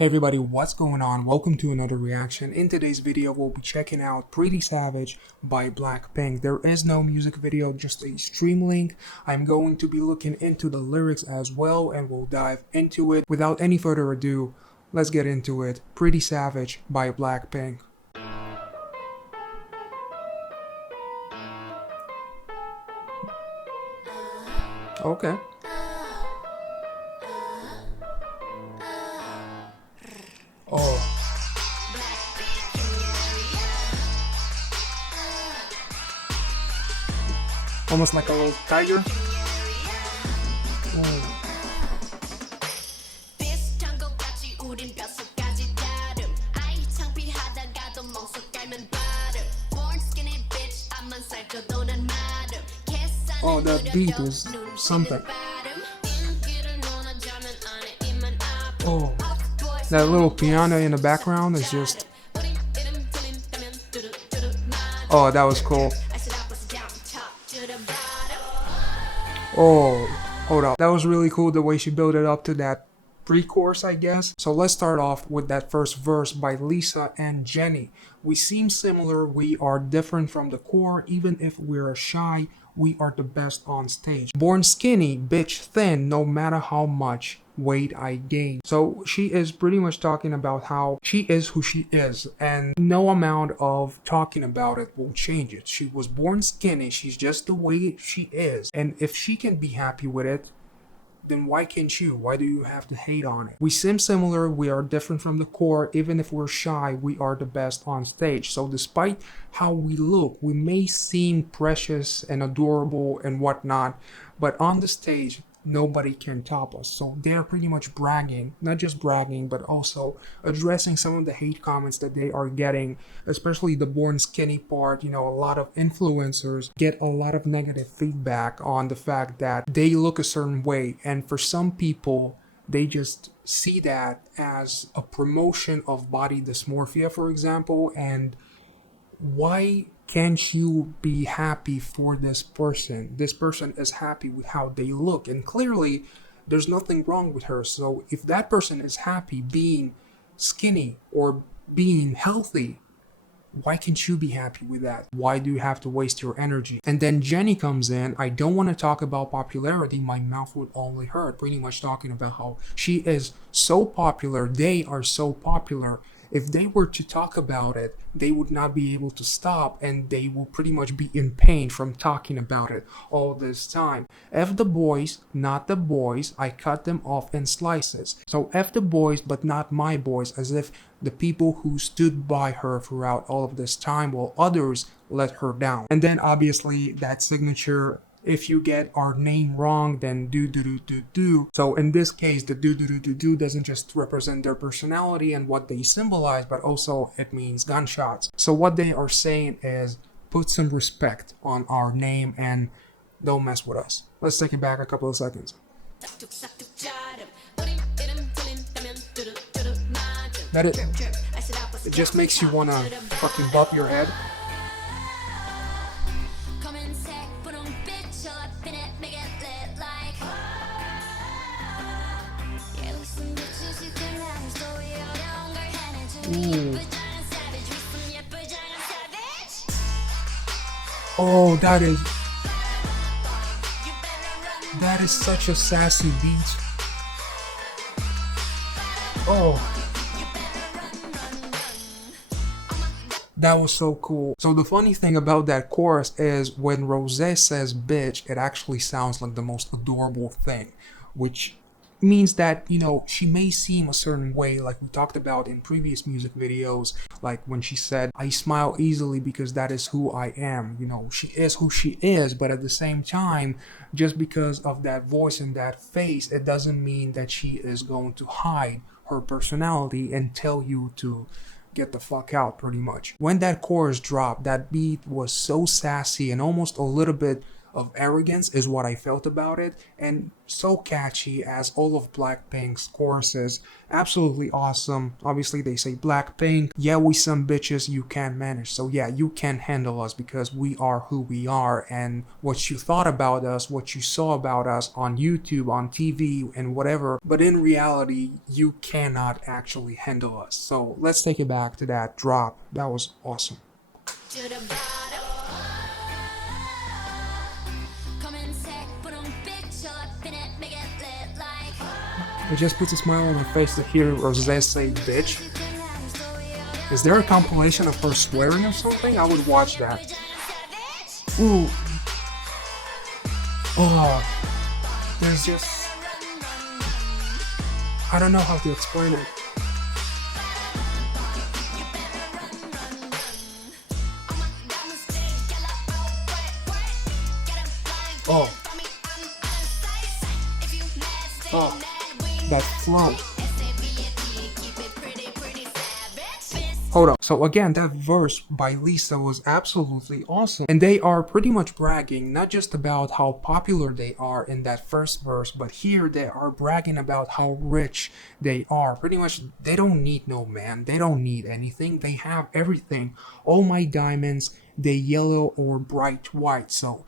Hey everybody, what's going on? Welcome to another reaction. In today's video, we'll be checking out Pretty Savage by BLACKPINK. There is no music video, just a stream link. I'm going to be looking into the lyrics as well, and we'll dive into it. Without any further ado, let's get into it. Pretty Savage by BLACKPINK. Okay. Oh. Almost like a little tiger. Oh, that beat is something. Oh, that little piano in the background is just... Oh, that was cool. Oh, hold up. That was really cool the way she built it up to that pre-chorus, I guess. So let's start off with that first verse by Lisa and Jenny. We seem similar, we are different from the core. Even if we're shy, we are the best on stage. Born skinny, bitch thin, no matter how much weight I gain. So she is pretty much talking about how she is who she is, and no amount of talking about it will change it. She was born skinny, she's just the way she is, and if she can be happy with it, then why can't you? Why do you have to hate on it? We seem similar, we are different from the core. Even if we're shy, we are the best on stage. So despite how we look, we may seem precious and adorable and whatnot, but on the stage, nobody can top us. So they're pretty much bragging, not just bragging, but also addressing some of the hate comments that they are getting, especially the born skinny part. You know, a lot of influencers get a lot of negative feedback on the fact that they look a certain way, and for some people they just see that as a promotion of body dysmorphia, for example. And why can't you be happy for this person? This person is happy with how they look, and clearly there's nothing wrong with her. So if that person is happy being skinny or being healthy, why can't you be happy with that? Why do you have to waste your energy? And then Jenny comes in. I don't want to talk about popularity, my mouth would only hurt. Pretty much talking about how she is so popular, they are so popular. If they were to talk about it, they would not be able to stop, and they will pretty much be in pain from talking about it all this time. F the boys, not the boys, I cut them off in slices. So F the boys, but not my boys, as if the people who stood by her throughout all of this time while others let her down. And then obviously that signature, if you get our name wrong, then do. So in this case, the do doesn't just represent their personality and what they symbolize, but also it means gunshots. So what they are saying is, put some respect on our name and don't mess with us. Let's take it back a couple of seconds. That it just makes you wanna fucking bop your head. Ooh. Oh, that is such a sassy beat. Oh, that was so cool. So the funny thing about that chorus is when Rose says bitch, it actually sounds like the most adorable thing, which means that, you know, she may seem a certain way, like we talked about in previous music videos, like when she said, I smile easily because that is who I am. You know, she is who she is, but at the same time, just because of that voice and that face, it doesn't mean that she is going to hide her personality and tell you to get the fuck out, pretty much. When that chorus dropped, that beat was so sassy and almost a little bit of arrogance is what I felt about it, and so catchy as all of Blackpink's choruses. Absolutely awesome. Obviously they say Blackpink, yeah, we some bitches you can't manage, so yeah, you can't handle us because we are who we are, and what you thought about us, what you saw about us on YouTube, on TV, and whatever, but in reality you cannot actually handle us. So let's take it back to that drop. That was awesome. It just puts a smile on her face to hear Rose say bitch. Is there a compilation of her swearing or something? I would watch that. Ooh. Oh. There's just... I don't know how to explain it. Oh. Oh. That flow. Hold up. So again, that verse by Lisa was absolutely awesome. And they are pretty much bragging not just about how popular they are in that first verse, but here they are bragging about how rich they are. Pretty much, they don't need no man. They don't need anything. They have everything. All my diamonds, they yellow or bright white. So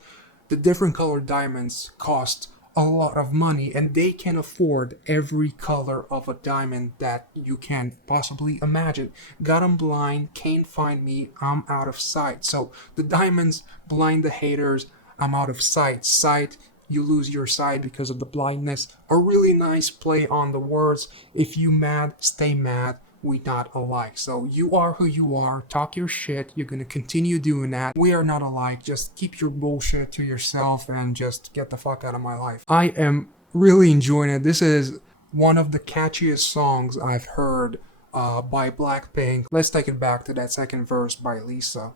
the different colored diamonds cost a lot of money, and they can afford every color of a diamond that you can possibly imagine. Got 'em blind, can't find me, I'm out of sight. So the diamonds blind the haters, I'm out of sight. Sight, you lose your sight because of the blindness. A really nice play on the words. If you mad, stay mad. We not alike. So you are who you are, talk your shit, you're gonna continue doing that. We are not alike. Just keep your bullshit to yourself and just get the fuck out of my life. I am really enjoying it. This is one of the catchiest songs I've heard by Blackpink. Let's take it back to that second verse by Lisa.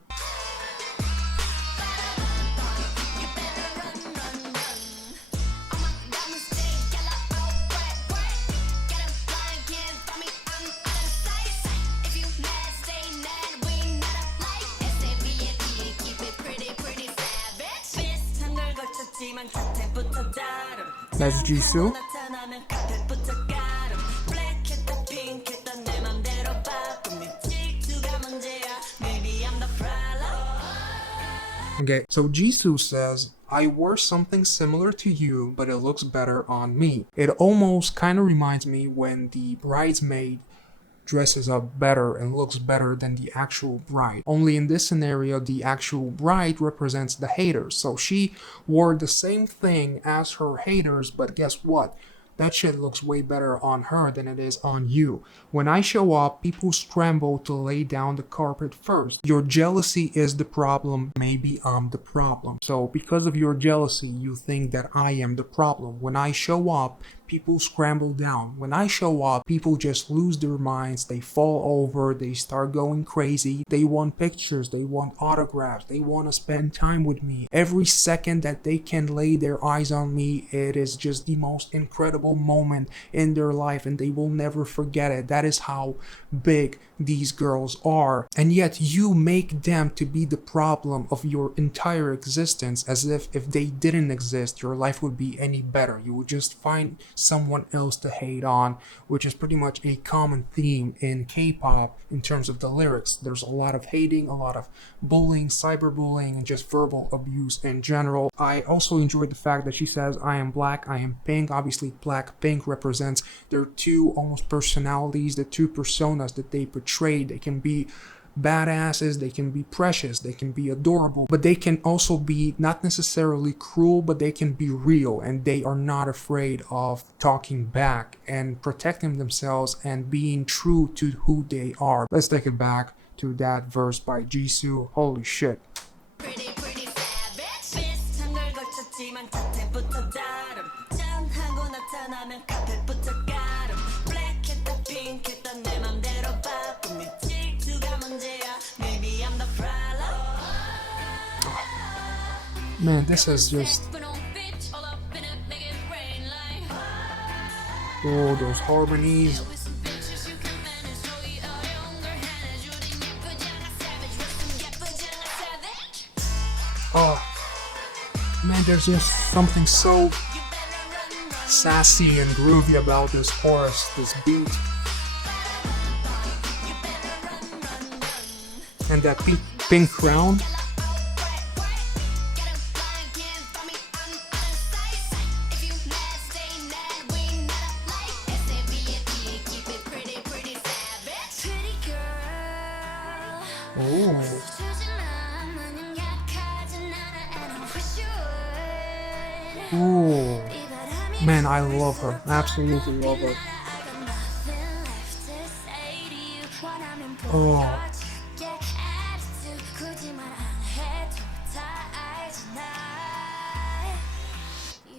That's Jisoo. Okay, so Jisoo says, I wore something similar to you, but it looks better on me. It almost kind of reminds me when the bridesmaid dresses up better and looks better than the actual bride. Only in this scenario, the actual bride represents the haters. So she wore the same thing as her haters, but guess what? That shit looks way better on her than it is on you. When I show up, people scramble to lay down the carpet first. Your jealousy is the problem. Maybe I'm the problem. So because of your jealousy, you think that I am the problem. When I show up, people scramble down. When I show up, people just lose their minds. They fall over. They start going crazy. They want pictures. They want autographs. They want to spend time with me. Every second that they can lay their eyes on me, it is just the most incredible moment in their life, and they will never forget it. That is how big these girls are. And yet you make them to be the problem of your entire existence, as if they didn't exist, your life would be any better. You would just find someone else to hate on, which is pretty much a common theme in K-pop in terms of the lyrics. There's a lot of hating, a lot of bullying, cyberbullying, and just verbal abuse in general. I also enjoyed the fact that she says, I am black, I am pink. Obviously, Blackpink represents their two almost personalities, the two personas that they portray. They can be badasses, they can be precious, they can be adorable, but they can also be not necessarily cruel, but they can be real, and they are not afraid of talking back and protecting themselves and being true to who they are. Let's take it back to that verse by Jisoo. Holy shit. Man, this is just... Oh, those harmonies. Oh, man, there's just something so sassy and groovy about this chorus, this beat. And that pink crown. Oh. Ooh. Man, I love her. Absolutely love her. Oh.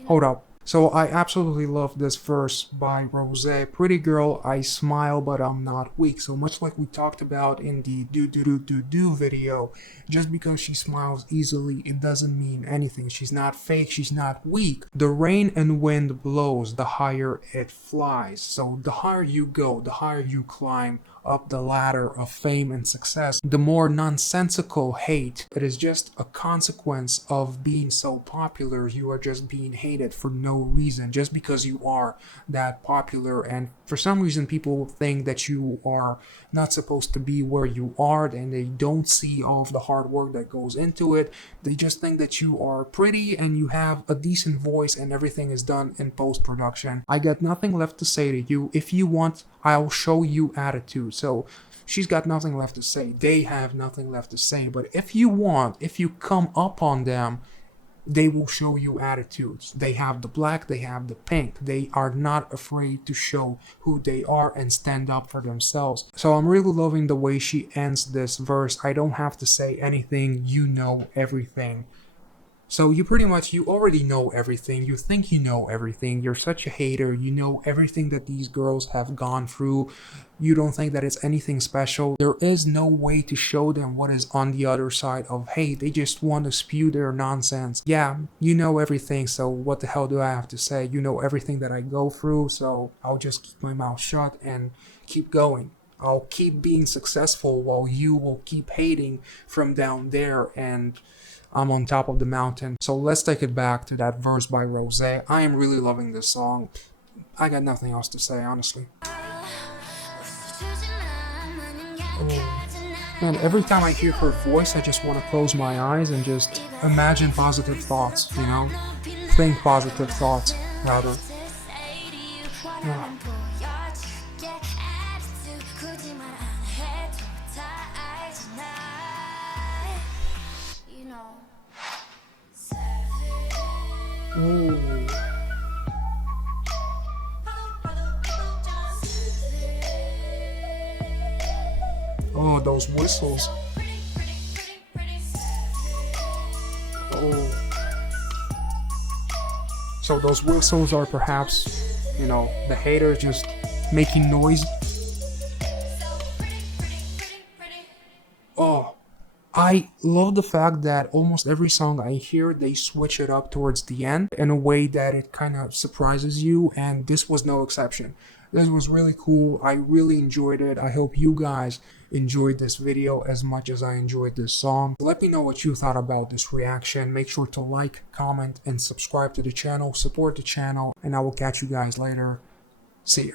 Hold up. So I absolutely love this verse by Rose. Pretty girl, I smile but I'm not weak. So much like we talked about in the do video, just because she smiles easily, it doesn't mean anything. She's not fake, she's not weak. The rain and wind blows, the higher it flies. So the higher you go, the higher you climb up the ladder of fame and success, the more nonsensical hate. It is just a consequence of being so popular. You are just being hated for no reason, just because you are that popular, and for some reason people think that you are not supposed to be where you are, and they don't see all of the hard work that goes into it. They just think that you are pretty and you have a decent voice and everything is done in post-production. I got nothing left to say to you. If you want, I'll show you attitude. So she's got nothing left to say. They have nothing left to say. But if you want, if you come up on them, they will show you attitudes. They have the black, they have the pink. They are not afraid to show who they are and stand up for themselves. So I'm really loving the way she ends this verse. I don't have to say anything, you know everything. So you already know everything. You think you know everything. You're such a hater. You know everything that these girls have gone through. You don't think that it's anything special. There is no way to show them what is on the other side of hate. They just want to spew their nonsense. Yeah, you know everything, so what the hell do I have to say? You know everything that I go through, so I'll just keep my mouth shut and keep going. I'll keep being successful while you will keep hating from down there, and I'm on top of the mountain. So let's take it back to that verse by Rose. I am really loving this song. I got nothing else to say, honestly. Oh. Man, every time I hear her voice, I just want to close my eyes and just imagine positive thoughts, you know? Think positive thoughts, rather. Yeah. Ooh. Oh, those whistles. Oh. So those whistles are perhaps, you know, the haters just making noise. Oh. I love the fact that almost every song I hear, they switch it up towards the end in a way that it kind of surprises you, and this was no exception. This was really cool. I really enjoyed it. I hope you guys enjoyed this video as much as I enjoyed this song. Let me know what you thought about this reaction. Make sure to like, comment, and subscribe to the channel. Support the channel, and I will catch you guys later. See ya.